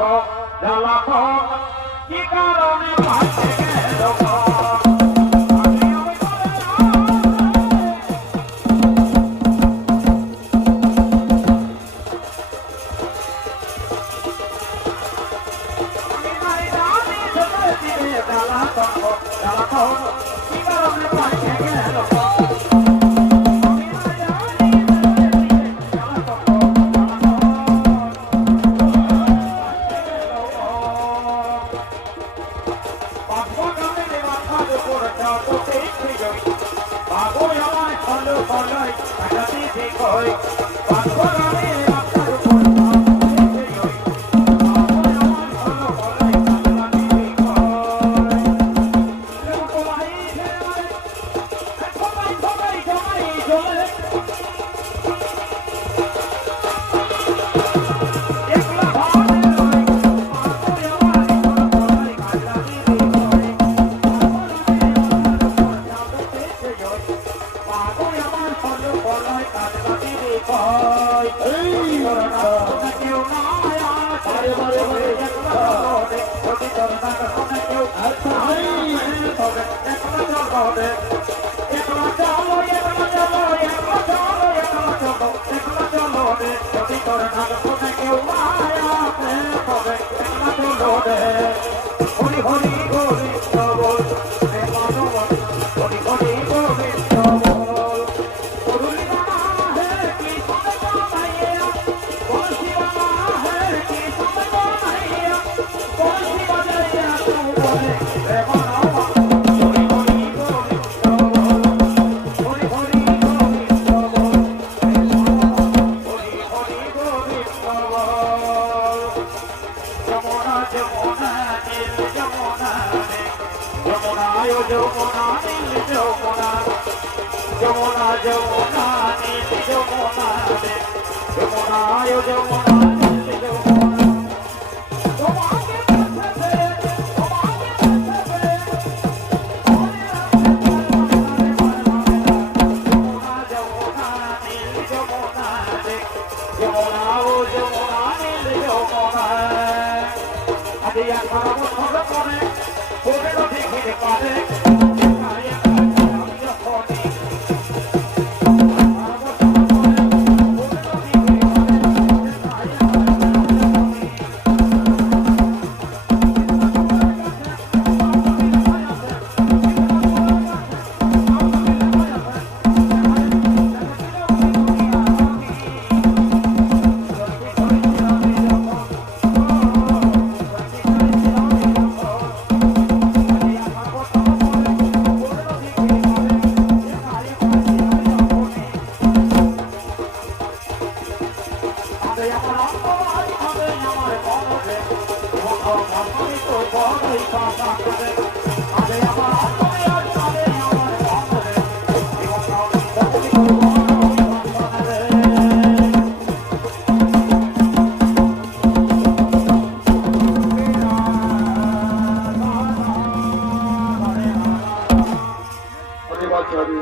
জ্বালাতো কি কারণে ভাসে গেল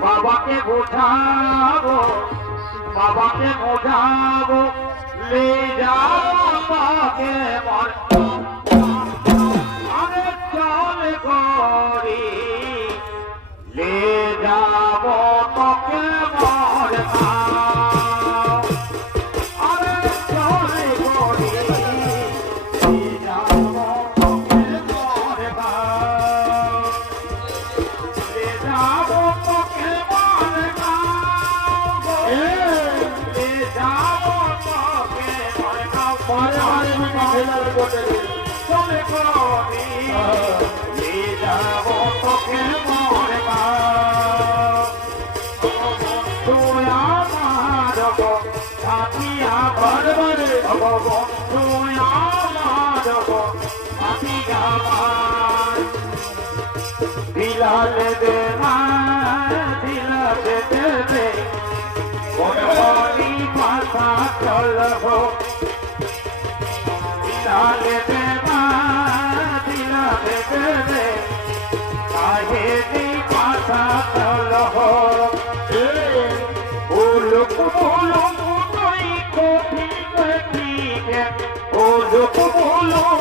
বাবাকে বোঝাবো বাবাকে বোঝাবো লে যাও বাবাকে আরে চল গরি লে যাবো তোকে মর আরে চল গরি লে যাবো তোকে মর লে যাবো তোকে মর লে যাবো তোকে মর চলে গরি লে যাবো তোকে মর তুই আমার সাথিয়া বারবারে তুই আমার সাথিয়া দিলালে দে দিলালে দে বড়ি মাথা চল হো দিলালে দে দিলালে দে কাহে দি মাথা চল হো লোক বলো তুই কঠিন ঠিক ও লোক বলো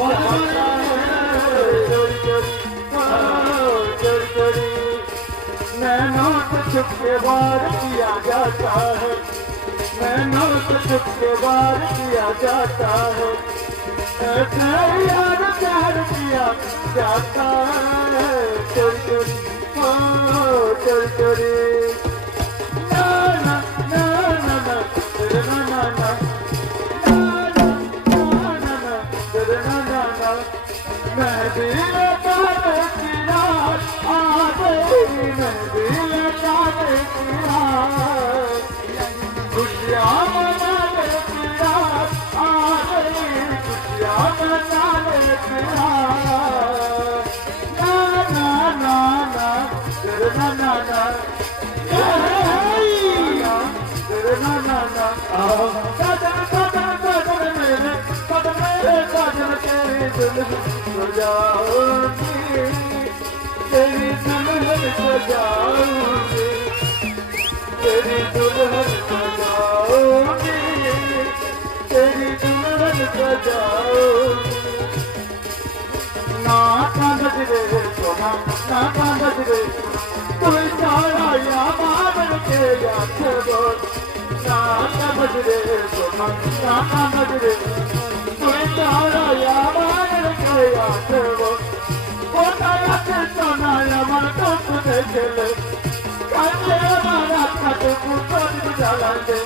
जाता है चोरी चोरी चोरी चोरी नैनों से छुप के वार किया जाता है नैनों से छुप के वार किया जाता है ऐसे यार प्यार किया जाता है चोरी चोरी चोरी चोरी ना ना ना ना ना ना ना ना मैं दिल जाने की रात आ गई मैं दिल जाने की रात खुशियाँ मनाने की रात आ गई खुशियाँ मनाने की रात ना ना ना ना तेरे ना ना ना ना ना ना सजाऊंगी तेरी दुल्हन सजाऊंगी तेरी दुल्हन सजाऊंगी तेरी दुल्हन सजाऊंगी ना कागज रे सोना ना कागज रे तू सारा या मार के याद बोल ना कागज रे सोना ना कागज रे तू सारा या मार के याद बोल कोटा याद सोना या मार को देखले काले हमारा कट को जाला दे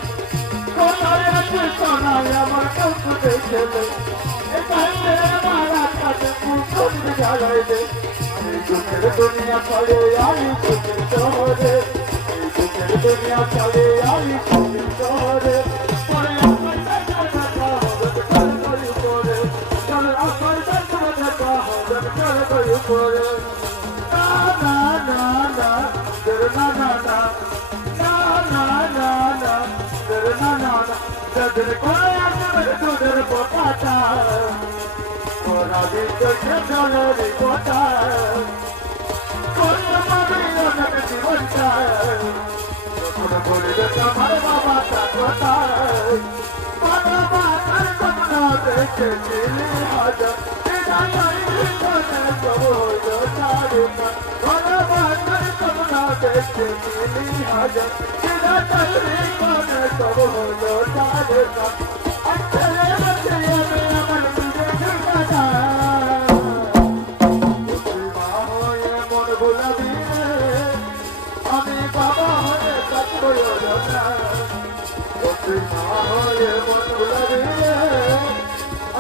कोटा याद सोना या मार को देखले काले हमारा कट को जाला दे दुनिया चले आई खुशी तोरे दुनिया चले आई खुशी तोरे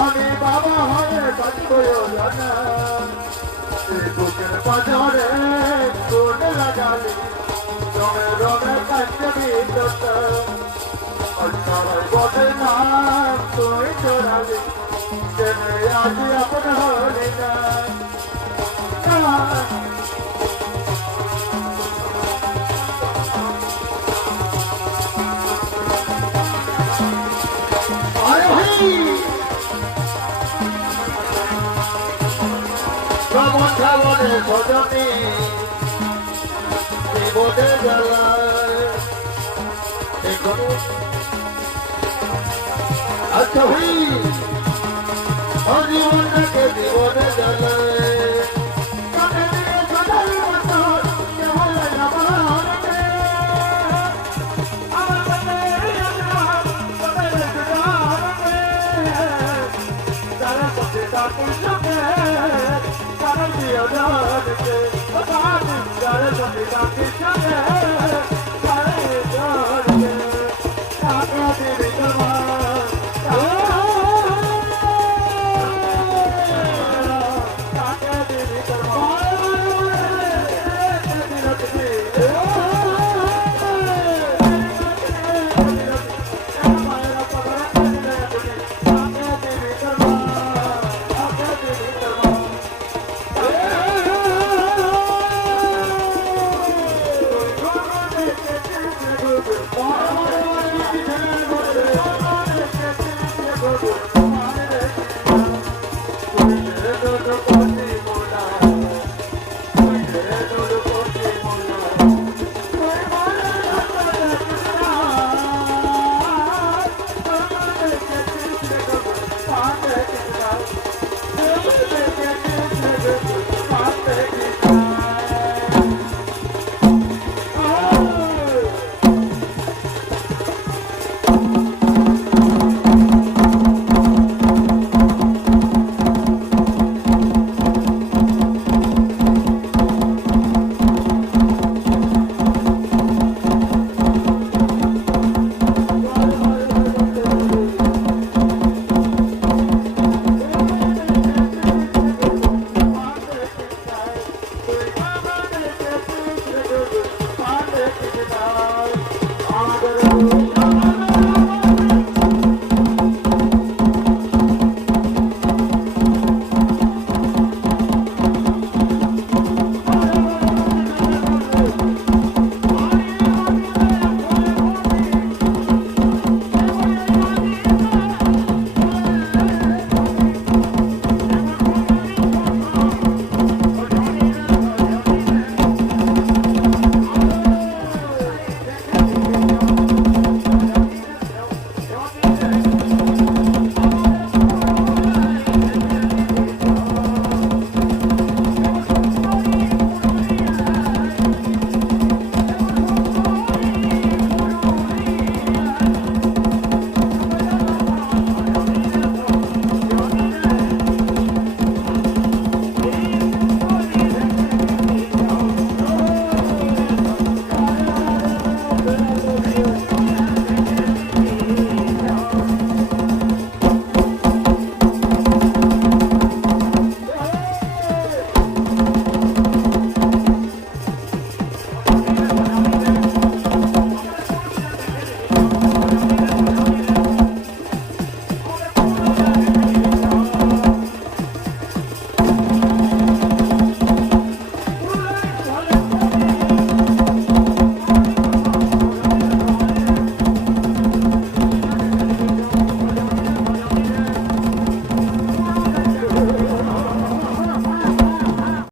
আমি বাবা হয়ে বাঁচবো না বুকের পাঁজরে কোন লাগালি রঙে রঙে কাটতে ভিতরটা সবাই বলে না তুই চোরালি জেনে আজ আপন হলি না Bone sojoni, bone jalai, ekonu. Acha hui, aji bone ke bone jalai. Kane diye sadai matar, ye hola jaman ke. Amar bane yadram, bane jaman ke. Dara pate da pushke. Good.